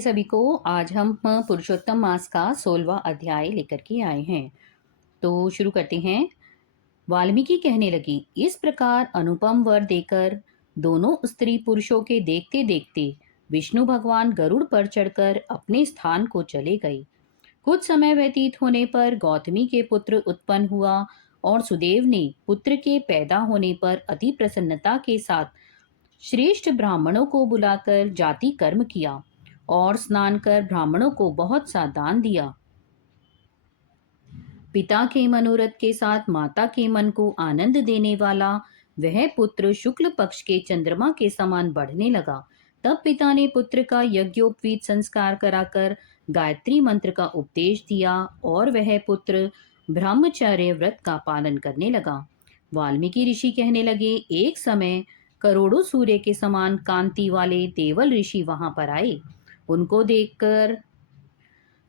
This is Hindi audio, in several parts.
सभी को आज हम पुरुषोत्तम मास का 16वां अध्याय लेकर के आए हैं। तो शुरू करते हैं। वाल्मीकि कहने लगी, इस प्रकार अनुपम वर देकर दोनों स्त्री पुरुषों के देखते देखते विष्णु भगवान गरुड़ पर चढ़कर अपने स्थान को चले गए। कुछ समय व्यतीत होने पर गौतमी के पुत्र उत्पन्न हुआ और सुदेव ने पुत्र के पैदा होने पर अति प्रसन्नता के साथ श्रेष्ठ ब्राह्मणों को बुलाकर जाति कर्म किया और स्नान कर ब्राह्मणों को बहुत सा दान दिया। पिता के मनोरथ के साथ माता के मन को आनंद देने वाला वह पुत्र शुक्ल पक्ष के चंद्रमा के समान बढ़ने लगा। तब पिता ने पुत्र का यज्ञोपवीत संस्कार कराकर गायत्री मंत्र का उपदेश दिया और वह पुत्र ब्रह्मचर्य व्रत का पालन करने लगा। वाल्मीकि ऋषि कहने लगे, एक समय करोड़ों सूर्य के समान कांति वाले देवल ऋषि वहां पर आए। उनको देखकर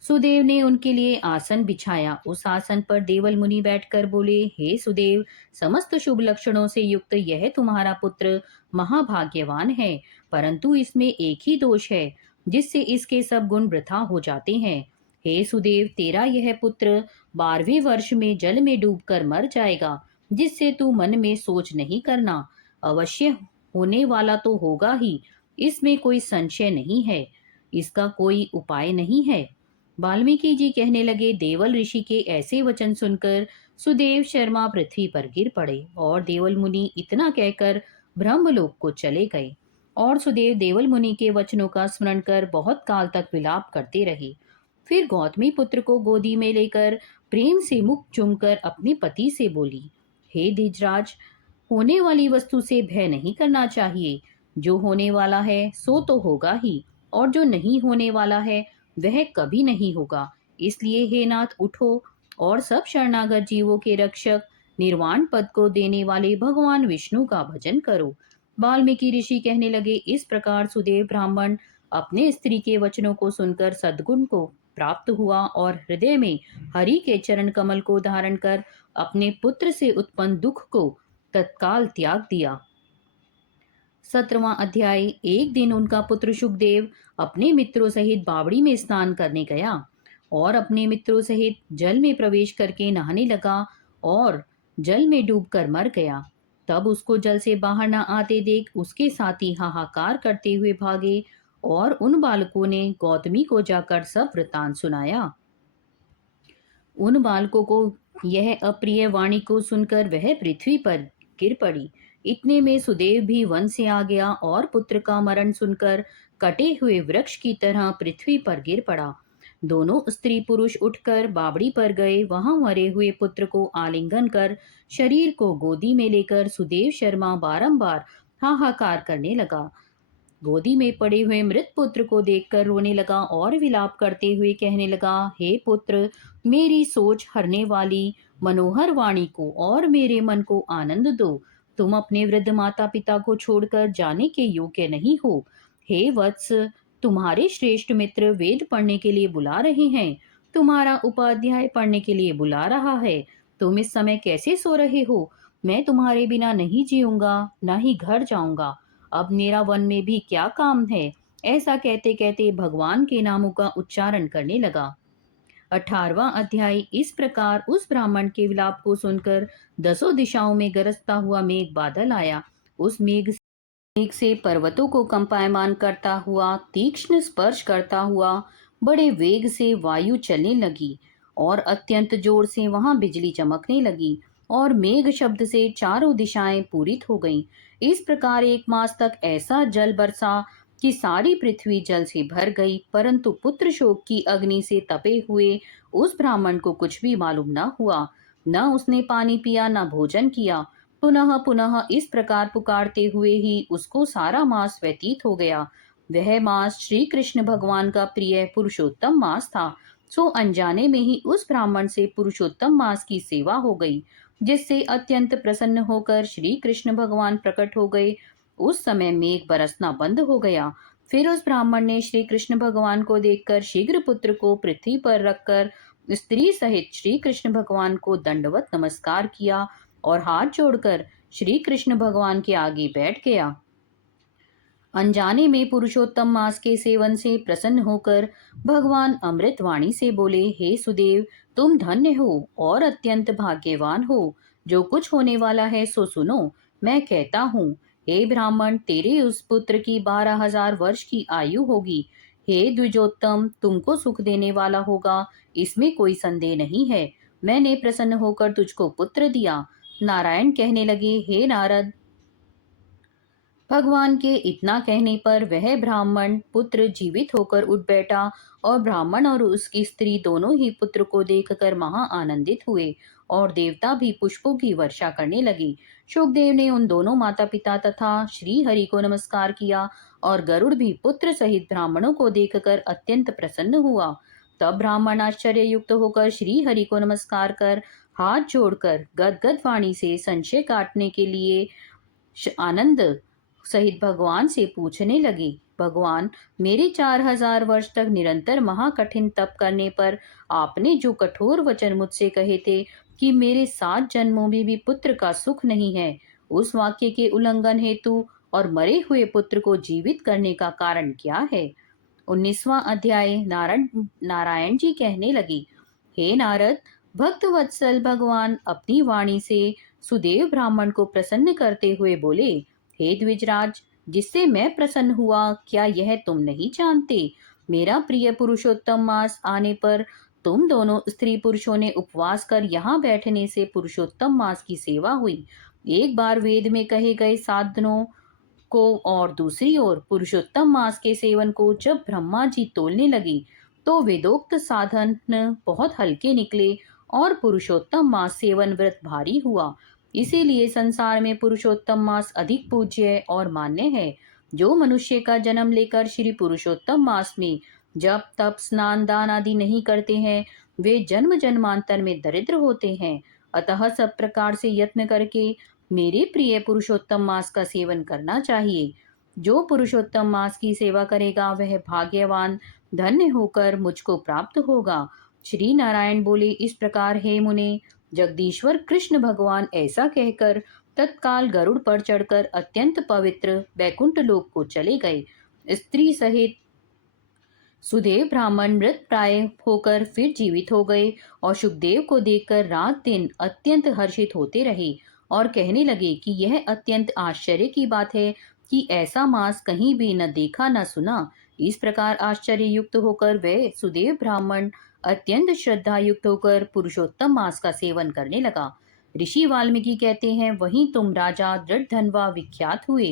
सुदेव ने उनके लिए आसन बिछाया। उस आसन पर देवल मुनि बैठकर बोले, हे सुदेव, समस्त शुभ लक्षणों से युक्त यह तुम्हारा पुत्र महाभाग्यवान है, परंतु इसमें एक ही दोष है जिससे इसके सब गुण वृथा हो जाते हैं। हे सुदेव, तेरा यह पुत्र 12वें वर्ष में जल में डूबकर मर जाएगा, जिससे तू मन में सोच नहीं करना। अवश्य होने वाला तो होगा ही, इसमें कोई संशय नहीं है। इसका कोई उपाय नहीं है। वाल्मीकि जी कहने लगे, देवल ऋषि के ऐसे वचन सुनकर सुदेव शर्मा पृथ्वी पर गिर पड़े और देवल मुनि इतना कहकर ब्रह्मलोक को चले गए। और सुदेव देवल मुनि के वचनों का स्मरण कर बहुत काल तक विलाप करते रहे। फिर गौतमी पुत्र को गोदी में लेकर प्रेम से मुख चूमकर अपने पति से बोली, हे द्विजराज, होने वाली वस्तु से भय नहीं करना चाहिए। जो होने वाला है सो तो होगा ही, और जो नहीं होने वाला है वह कभी नहीं होगा। इसलिए हे नाथ, उठो और सब शरणागत जीवों के रक्षक निर्वाण पद को देने वाले भगवान विष्णु का भजन करो। वाल्मीकि ऋषि कहने लगे, इस प्रकार सुदेव ब्राह्मण अपने स्त्री के वचनों को सुनकर सद्गुण को प्राप्त हुआ और हृदय में हरि के चरण कमल को धारण कर अपने पुत्र से उत्पन्न दुख को तत्काल त्याग दिया। 17वां अध्याय। एक दिन उनका पुत्र शुकदेव अपने मित्रों सहित बावड़ी में स्नान करने गया और अपने मित्रों सहित जल में प्रवेश करके नहाने लगा और जल में डूबकर मर गया। तब उसको जल से बाहर न आते देख उसके साथी हाहाकार करते हुए भागे और उन बालकों ने गौतमी को जाकर सब वृतांत सुनाया। उन बालकों को यह अप्रिय वाणी को सुनकर वह पृथ्वी पर गिर पड़ी। इतने में सुदेव भी वन से आ गया और पुत्र का मरण सुनकर कटे हुए वृक्ष की तरह पृथ्वी पर गिर पड़ा। दोनों स्त्री पुरुष उठकर बावड़ी पर गए। वहां मरे हुए पुत्र को आलिंगन कर शरीर को गोदी में लेकर सुदेव शर्मा बारंबार हाहाकार करने लगा। गोदी में पड़े हुए मृत पुत्र को देखकर रोने लगा और विलाप करते हुए कहने लगा, हे पुत्र, मेरी सोच हरने वाली मनोहर वाणी को और मेरे मन को आनंद दो। तुम अपने वृद्ध माता पिता को छोड़कर जाने के योग्य नहीं हो। हे वत्स, तुम्हारे श्रेष्ठ मित्र वेद पढ़ने के लिए बुला रहे हैं। तुम्हारा उपाध्याय पढ़ने के लिए बुला रहा है। तुम इस समय कैसे सो रहे हो? मैं तुम्हारे बिना नहीं जीऊंगा, ना ही घर जाऊंगा। अब मेरा वन में भी क्या काम है? ऐसा कहते कहते भगवान के नामों का उच्चारण करने लगा। 18वां अध्याय। इस प्रकार उस ब्राह्मण के विलाप को सुनकर दसों दिशाओं में गरजता हुआ मेघ बादल आया। उस मेघ से पर्वतों को कंपायमान करता हुआ, तीक्ष्ण स्पर्श करता हुआ बड़े वेग से वायु चलने लगी और अत्यंत जोर से वहां बिजली चमकने लगी और मेघ शब्द से चारों दिशाएं पूरित हो गईं। इस प्रकार 1 मास तक ऐसा जल बरसा कि सारी पृथ्वी जल से भर गई, परंतु पुत्र शोक की अग्नि से तपे हुए उस ब्राह्मण को कुछ भी मालूम न हुआ। न उसने पानी पिया, न भोजन किया। पुनः पुनः इस प्रकार पुकारते हुए ही उसको सारा मास व्यतीत हो गया। वह मास श्री कृष्ण भगवान का प्रिय पुरुषोत्तम मास था। सो अनजाने में ही उस ब्राह्मण से पुरुषोत्तम मास की सेवा हो गई, जिससे अत्यंत प्रसन्न होकर श्री कृष्ण भगवान प्रकट हो गए। उस समय मेघ बरसना बंद हो गया। फिर उस ब्राह्मण ने श्री कृष्ण भगवान को देखकर शीघ्र पुत्र को पृथ्वी पर रखकर स्त्री सहित श्री कृष्ण भगवान को दंडवत नमस्कार किया और हाथ जोड़कर श्री कृष्ण भगवान के आगे बैठ गया। अनजाने में पुरुषोत्तम मास के सेवन से प्रसन्न होकर भगवान अमृत वाणी से बोले, हे सुदेव, तुम धन्य हो और अत्यंत भाग्यवान हो। जो कुछ होने वाला है सो सुनो। मैं कहता हूँ, हे ब्राह्मण, तेरे उस पुत्र की 12,000 वर्ष की आयु होगी। हे द्विजोत्तम, तुमको सुख देने वाला होगा, इसमें कोई संदेह नहीं है। मैंने प्रसन्न होकर तुझको पुत्र दिया। नारायण कहने लगे, हे नारद, भगवान के इतना कहने पर वह ब्राह्मण पुत्र जीवित होकर उठ बैठा और ब्राह्मण और उसकी स्त्री दोनों ही पुत्र को देखकर महा आनंदित हुए और देवता भी पुष्पों की वर्षा करने लगे। शुकदेव ने उन दोनों माता पिता तथा श्री हरि को नमस्कार किया और गरुड़ भी पुत्र सहित ब्राह्मणों को देखकर अत्यंत प्रसन्न हुआ। तब ब्राह्मण आश्चर्य युक्त होकर श्री हरि को नमस्कार कर हाथ जोड़कर गदगद वाणी से संशय काटने के लिए आनंद सहित भगवान से पूछने लगे, भगवान, मेरे 4,000 वर्ष तक निरंतर महाकठिन तप करने पर आपने जो कठोर वचन मुझसे कहे थे कि मेरे 7 जन्मों में भी पुत्र का सुख नहीं है, उस वाक्य के उल्लंघन हेतु और मरे हुए पुत्र को जीवित करने का कारण क्या है? 19वां अध्याय। नारायण जी कहने लगे, हे नारद, भक्त वत्सल भगवान अपनी वाणी से सुदेव ब्राह्मण को प्रसन्न करते हुए बोले, हे द्विजराज, जिससे मैं प्रसन्न हुआ क्या यह तुम नहीं जानते? मेरा प्रिय पुरुषोत्तम मास आने पर तुम दोनों स्त्री पुरुषों ने उपवास कर यहाँ बैठने से पुरुषोत्तम मास की सेवा हुई। एक बार वेद में कहे गए साधनों को और दूसरी ओर पुरुषोत्तम मास के सेवन को जब ब्रह्मा जी तोलने लगे तो वेदोक्त साधन बहुत हल्के निकले और पुरुषोत्तम मास सेवन व्रत भारी हुआ। इसीलिए संसार में पुरुषोत्तम मास अधिक पूज्य और मान्य है। जो मनुष्य का जन्म लेकर श्री पुरुषोत्तम मास में जब तप स्नान दान आदि नहीं करते हैं वे जन्म जन्मांतर में दरिद्र होते हैं। अतः सब प्रकार से यत्न करके मेरे प्रिय पुरुषोत्तम मास का सेवन करना चाहिए। जो पुरुषोत्तम मास की सेवा करेगा वह भाग्यवान धन्य होकर मुझको प्राप्त होगा। श्री नारायण बोले, इस प्रकार हे मुने, जगदीश्वर कृष्ण भगवान ऐसा कहकर तत्काल गरुड़ पर चढ़कर अत्यंत पवित्र बैकुंठ लोक को चले गए। स्त्री सहित सुदेव ब्राह्मण मृत प्राय होकर फिर जीवित हो गए और सुखदेव को देखकर रात दिन अत्यंत हर्षित होते रहे और कहने लगे कि यह अत्यंत आश्चर्य की बात है कि ऐसा मास कहीं भी न देखा न सुना। इस प्रकार आश्चर्य युक्त होकर वे सुदेव ब्राह्मण अत्यंत श्रद्धा युक्त होकर पुरुषोत्तम मास का सेवन करने लगा। ऋषि वाल्मीकि कहते हैं, वहीं तुम राजा दृढ़धनवा विख्यात हुए।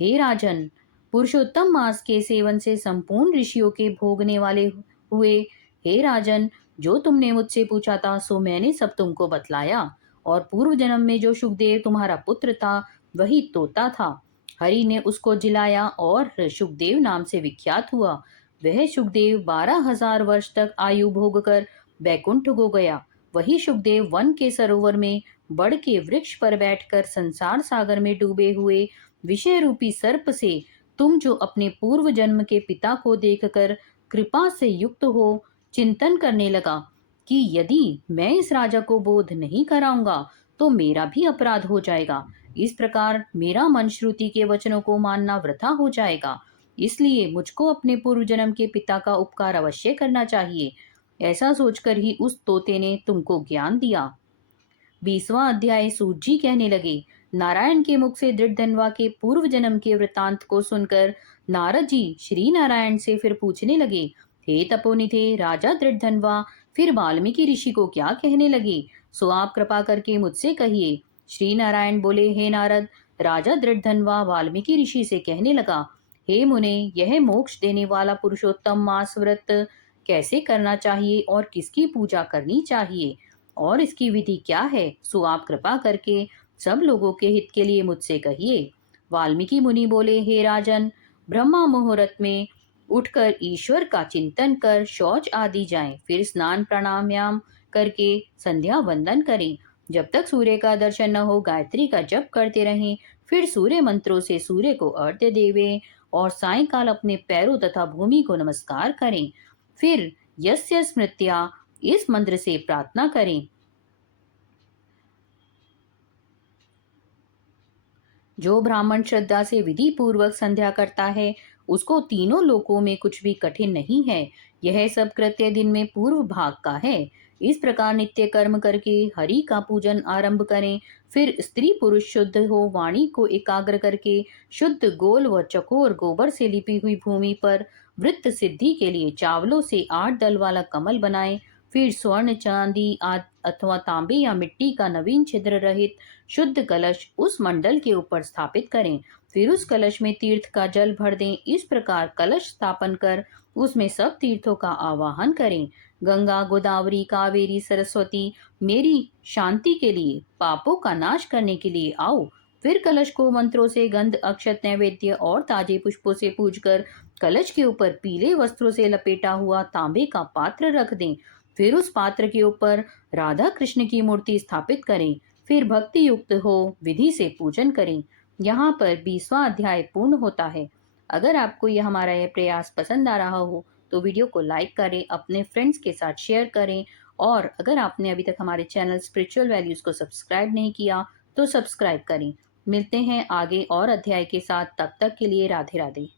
हे राजन, पुरुषोत्तम मास के सेवन से संपूर्ण ऋषियों के भोगने वाले हुए। हे राजन, जो तुमने मुझसे पूछा था सो मैंने सब तुमको बतलाया और पूर्व जन्म में जो सुखदेव तुम्हारा पुत्र था वही तोता था। हरि ने उसको जिलाया और सुखदेव नाम से विख्यात हुआ। वह सुखदेव 12,000 वर्ष तक आयु भोग कर बैकुंठ को गया। वही सुखदेव वन के सरोवर में बड़ के वृक्ष पर बैठकर संसार सागर में डूबे हुए विषय रूपी सर्प से तुम जो अपने पूर्व जन्म के पिता को देखकर कृपा से युक्त हो चिंतन करने लगा कि यदि मैं इस राजा को बोध नहीं कराऊंगा तो मेरा भी अपराध हो जाएगा। इस प्रकार मेरा मन श्रुति के वचनों को मानना वृथा हो जाएगा। इसलिए मुझको अपने पूर्व जन्म के पिता का उपकार अवश्य करना चाहिए। ऐसा सोचकर ही उस तोते ने तुमको ज्ञान दिया। 20वां अध्याय। सूत जी कहने लगे, नारायण के मुख से दृढ़धनवा के पूर्व जन्म के वृतांत को सुनकर नारद जी श्री नारायण से फिर पूछने लगे, हे तपोनिधे राजा दृढ़धनवा फिर वाल्मीकि ऋषि को क्या कहने लगे, सो आप कृपा करके मुझसे कहिए। श्री नारायण बोले, हे नारद, राजा दृढ़धनवा वाल्मीकि ऋषि से कहने लगा, हे मुने, यह मोक्ष देने वाला पुरुषोत्तम मास व्रत कैसे करना चाहिए और किसकी पूजा करनी चाहिए और इसकी विधि क्या है, सो आप कृपा करके सब लोगों के हित के लिए मुझसे कहिए। वाल्मीकि मुनि बोले, हे राजन, ब्रह्मा मुहूर्त में उठकर ईश्वर का चिंतन कर शौच आदि जाएं, फिर स्नान प्राणायाम करके संध्या वंदन करें। जब तक सूर्य का दर्शन न हो गायत्री का जप करते रहें, फिर सूर्य मंत्रों से सूर्य को अर्घ्य देवें और सायंकाल अपने पैरों तथा भूमि को नमस्कार करें। फिर यस्य स्मृत्या इस मंत्र से प्रार्थना करें, जो ब्राह्मण श्रद्धा से विधि पूर्वक संध्या करता है, उसको तीनों लोकों में कुछ भी कठिन नहीं है। यह सब कृत्य दिन में पूर्व भाग का है। इस प्रकार नित्य कर्म करके हरि का पूजन आरंभ करें। फिर स्त्री पुरुष शुद्ध हो वाणी को एकाग्र करके शुद्ध गोल व चकोर गोबर से लिपी हुई भूमि पर वृत्त सिद्धि के लिए चावलों से 8 दल वाला कमल बनाएं। फिर स्वर्ण चांदी अथवा तांबे या मिट्टी का नवीन छिद्र रहित शुद्ध कलश उस मंडल के ऊपर स्थापित करें। फिर उस कलश में तीर्थ का जल भर दें। इस प्रकार कलश स्थापन कर उसमें सब तीर्थों का आवाहन करें। गंगा गोदावरी कावेरी सरस्वती मेरी शांति के लिए पापों का नाश करने के लिए आओ। फिर कलश को मंत्रों से गंध अक्षत नैवेद्य और ताजे पुष्पों से पूजकर कलश के ऊपर पीले वस्त्रों से लपेटा हुआ तांबे का पात्र रख दें। फिर उस पात्र के ऊपर राधा कृष्ण की मूर्ति स्थापित करें। फिर भक्ति युक्त हो विधि से पूजन करें। यहाँ पर 20वां अध्याय पूर्ण होता है। अगर आपको यह हमारा यह प्रयास पसंद आ रहा हो तो वीडियो को लाइक करें, अपने फ्रेंड्स के साथ शेयर करें और अगर आपने अभी तक हमारे चैनल स्पिरिचुअल वैल्यूज को सब्सक्राइब नहीं किया तो सब्सक्राइब करें। मिलते हैं आगे और अध्याय के साथ, तब तक के लिए राधे राधे।